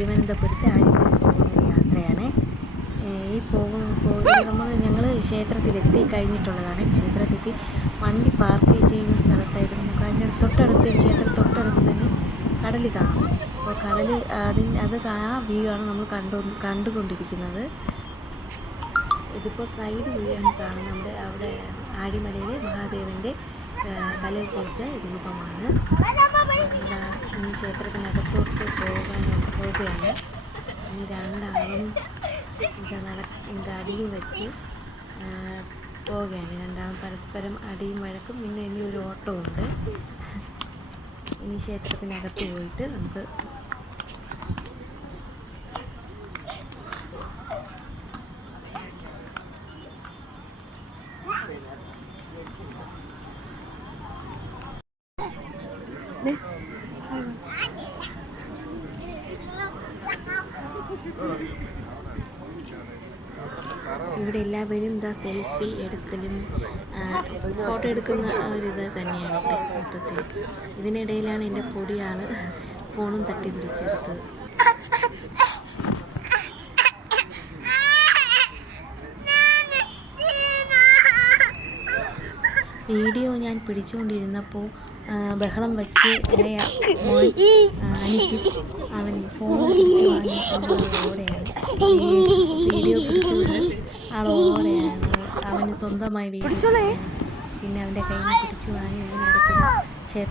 തിരുവനന്തപുരത്ത് ആഴിമല പോകുന്ന യാത്രയാണ്. ഞങ്ങൾ ക്ഷേത്രത്തിലെത്തി കഴിഞ്ഞിട്ടുള്ളതാണ്. ക്ഷേത്രത്തിലെത്തി വണ്ടി പാർക്ക് ചെയ്യുന്ന സ്ഥലത്തായിരുന്നു നമുക്ക് അതിൻ്റെ ക്ഷേത്രം തൊട്ടടുത്ത് തന്നെ കടൽ കാണും. അപ്പോൾ കടൽ ആ വ്യൂ ആണ് നമ്മൾ കണ്ടുകൊണ്ടിരിക്കുന്നത്. ഇതിപ്പോൾ സൈഡ് വ്യൂ ആണ് കാണുന്നത്. അവിടെ ആഴിമലയിലെ മഹാദേവൻ്റെ കല്ലിൽ തീർത്ത രൂപമാണ്. ഇനി ക്ഷേത്രത്തിനകത്തോട്ട് പോവുകയാണ്. ഇനി രണ്ടാളും അടിയും വെച്ച് പോവുകയാണ്. രണ്ടാളും പരസ്പരം അടിയും വഴക്കും. പിന്നെ ഇനി ഒരു ഓട്ടമുണ്ട്. ഇനി ക്ഷേത്രത്തിനകത്ത് പോയിട്ട് നമുക്ക് ഇവിടെ എല്ലാവരും സെൽഫി എടുക്കലും ഫോട്ടോ എടുക്കുന്ന ഒരിത് തന്നെയാണ് ഇവിടെ മൊത്തത്തിൽ. ഇതിനിടയിലാണ് എൻ്റെ പൊടിയാണ് ഫോണും തട്ടി പിടിച്ചെടുത്തത്. വീഡിയോ ഞാൻ പിടിച്ചുകൊണ്ടിരുന്നപ്പോൾ ബഹളം വെച്ച് അവൻ ഫോൺ പിടിച്ചു വാങ്ങി ഓടെയാണ്. വീഡിയോ പിടിച്ചുകൊണ്ട് ഓടെയാണ്. അവന് സ്വന്തമായി പിന്നെ അവൻ്റെ കയ്യിൽ നിന്ന് പിടിച്ചു വാങ്ങി അതിനടുത്ത് ക്ഷേത്ര